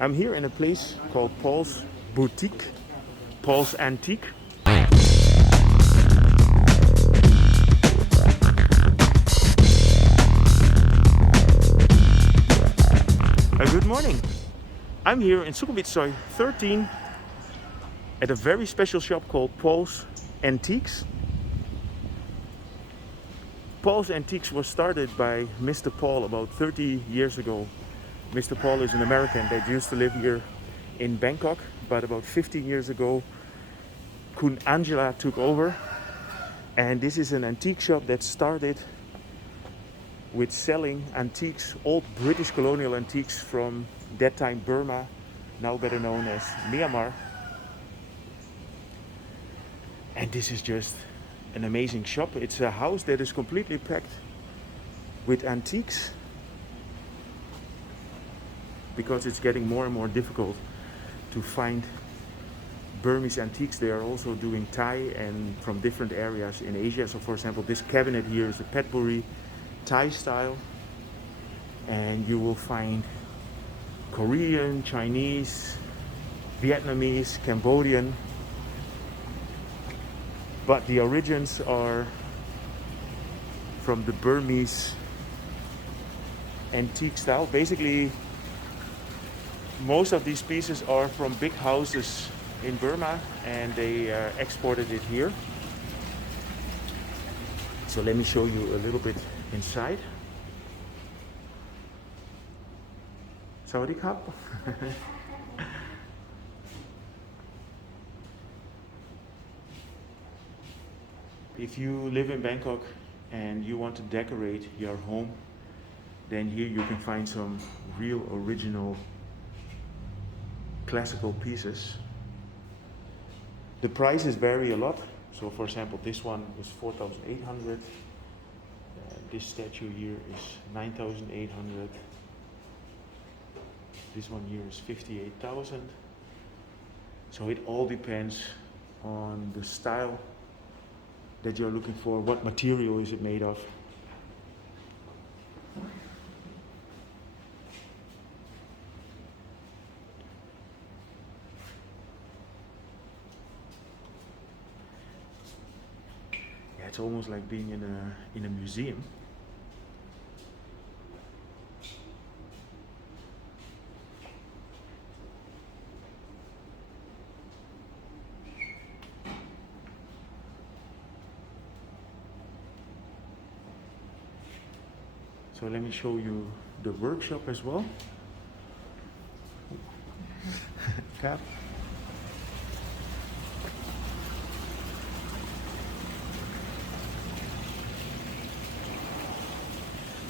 I'm here in a place called Paul's Boutique, Paul's Antique. Good morning. I'm here in Sukhumvit Soi 13 at a very special shop called Paul's Antiques. Paul's Antiques was started by Mr. Paul about 30 years ago. Mr. Paul is an American that used to live here in Bangkok, but about 15 years ago, Kun Angela took over. And this is an antique shop that started with selling antiques, old British colonial antiques from that time Burma, now better known as Myanmar. And this is just an amazing shop. It's a house that is completely packed with antiques because it's getting more and more difficult to find Burmese antiques. They are also doing Thai and from different areas in Asia. So for example, this cabinet here is a Petbury Thai style, and you will find Korean, Chinese, Vietnamese, Cambodian, but the origins are from the Burmese antique style. Basically, most of these pieces are from big houses in Burma and they exported it here. So let me show you a little bit inside. Sawadee Krap. If you live in Bangkok and you want to decorate your home, then here you can find some real original classical pieces. The prices vary a lot. So for example, this one is 4,800. This statue here is 9,800. This one here is 58,000. So it all depends on the style that you're looking for. What material is it made of? Yeah, it's almost like being in a museum. So let me show you the workshop as well. Cap.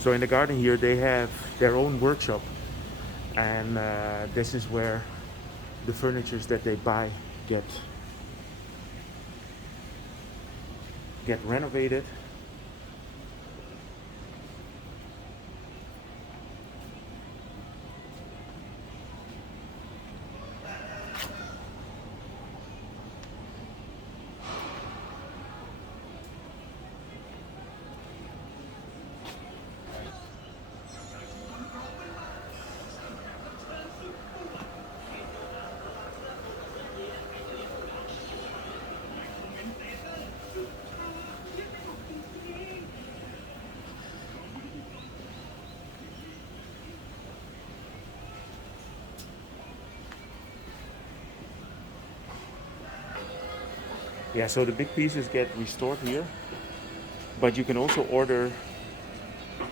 So in the garden here they have their own workshop, and this is where the furnitures that they buy get renovated. Yeah, so the big pieces get restored here, but you can also order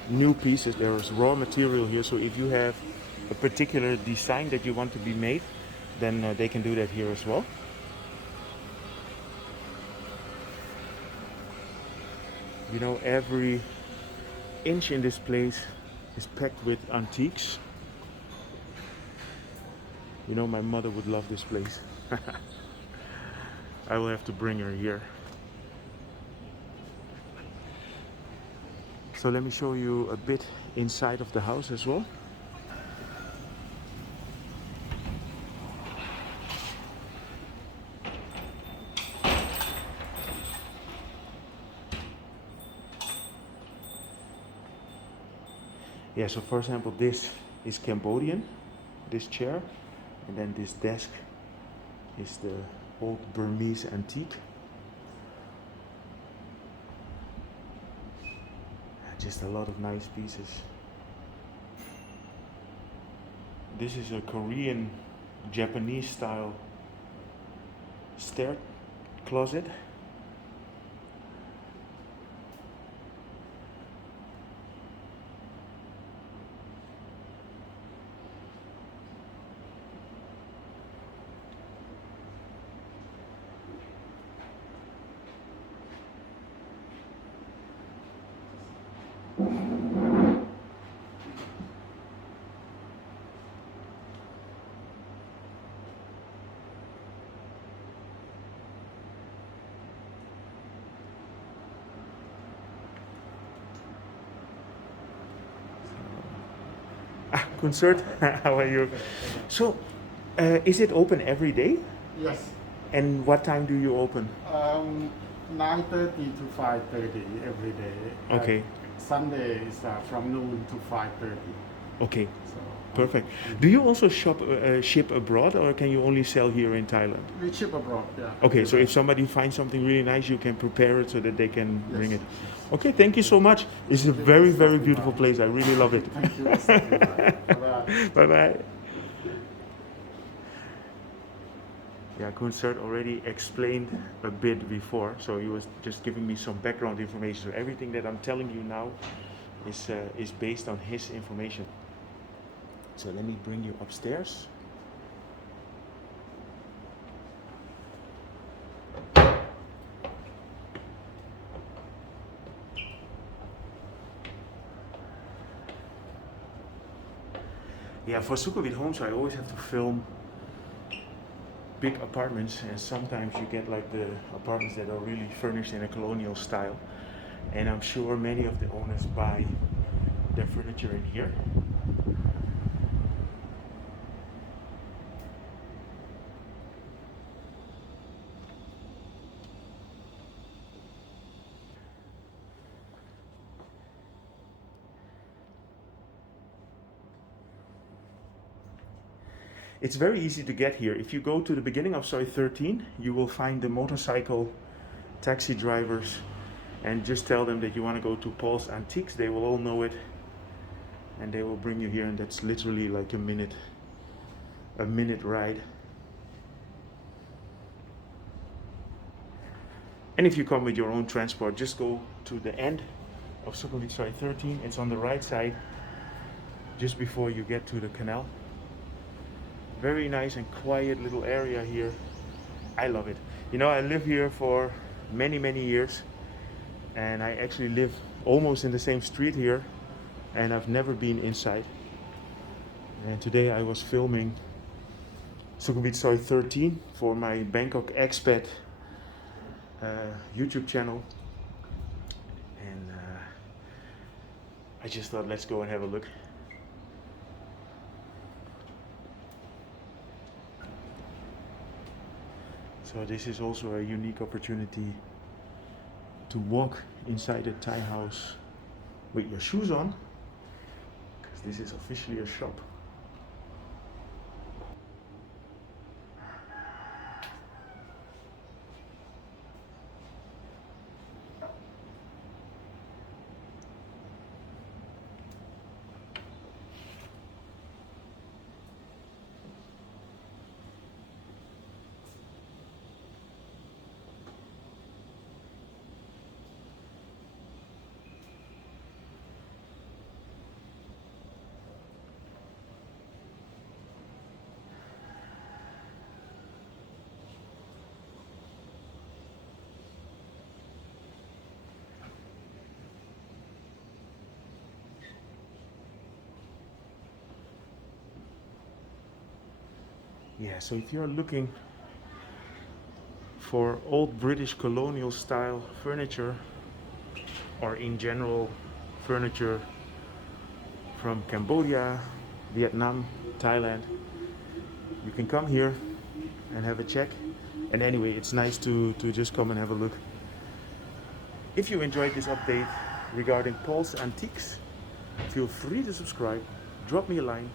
new pieces. There is raw material here, so if you have a particular design that you want to be made, then they can do that here as well. You know, every inch in this place is packed with antiques. You know, my mother would love this place. I will have to bring her here. So let me show you a bit inside of the house as well. Yeah, so for example, this is Cambodian. this chair, and then this desk is the old Burmese antique. Just a lot of nice pieces. This is a Korean Japanese style stair closet. Concert, how are you? So, is it open every day? Yes. And what time do you open? 9:30 to 5:30 every day. Okay. Sunday is from noon to 5:30. Okay, So perfect. Do you also ship abroad, or can you only sell here in Thailand? we ship abroad. Yeah. Okay, so if somebody finds something really nice, you can prepare it so that they can Yes. bring it. Okay, thank you so much. It's a very, very beautiful place. I really love it. Thank you. Bye-bye. Bye bye. Yeah, Concert already explained a bit before, so he was just giving me some background information. So everything that I'm telling you now is based on his information. So let me bring you upstairs. Yeah, for Sukhumvit homes, I always have to film big apartments, and sometimes you get like the apartments that are really furnished in a colonial style. And I'm sure many of the owners buy their furniture in here. It's very easy to get here. If you go to the beginning of Soi 13, you will find the motorcycle taxi drivers, and just tell them that you want to go to Paul's Antiques. They will all know it, and they will bring you here, and that's literally like a minute ride. And if you come with your own transport, just go to the end of Sukhumvit Soi 13. It's on the right side, just before you get to the canal. Very nice and quiet little area here. I love it. You know, I live here for many years, and I actually live almost in the same street here, and I've never been inside. And today I was filming Sukhumvit Soi 13 for my Bangkok expat YouTube channel, and I just thought, let's go and have a look. So this is also a unique opportunity to walk inside a Thai house with your shoes on, because this is officially a shop. Yeah, so if you're looking for old British colonial style furniture, or in general furniture from Cambodia, Vietnam, Thailand, you can come here and have a check. And anyway, it's nice to just come and have a look. If you enjoyed this update regarding Paul's Antiques, feel free to subscribe, drop me a line,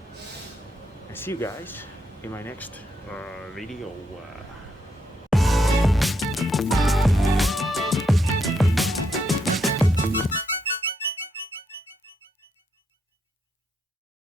and see you guys in my next video.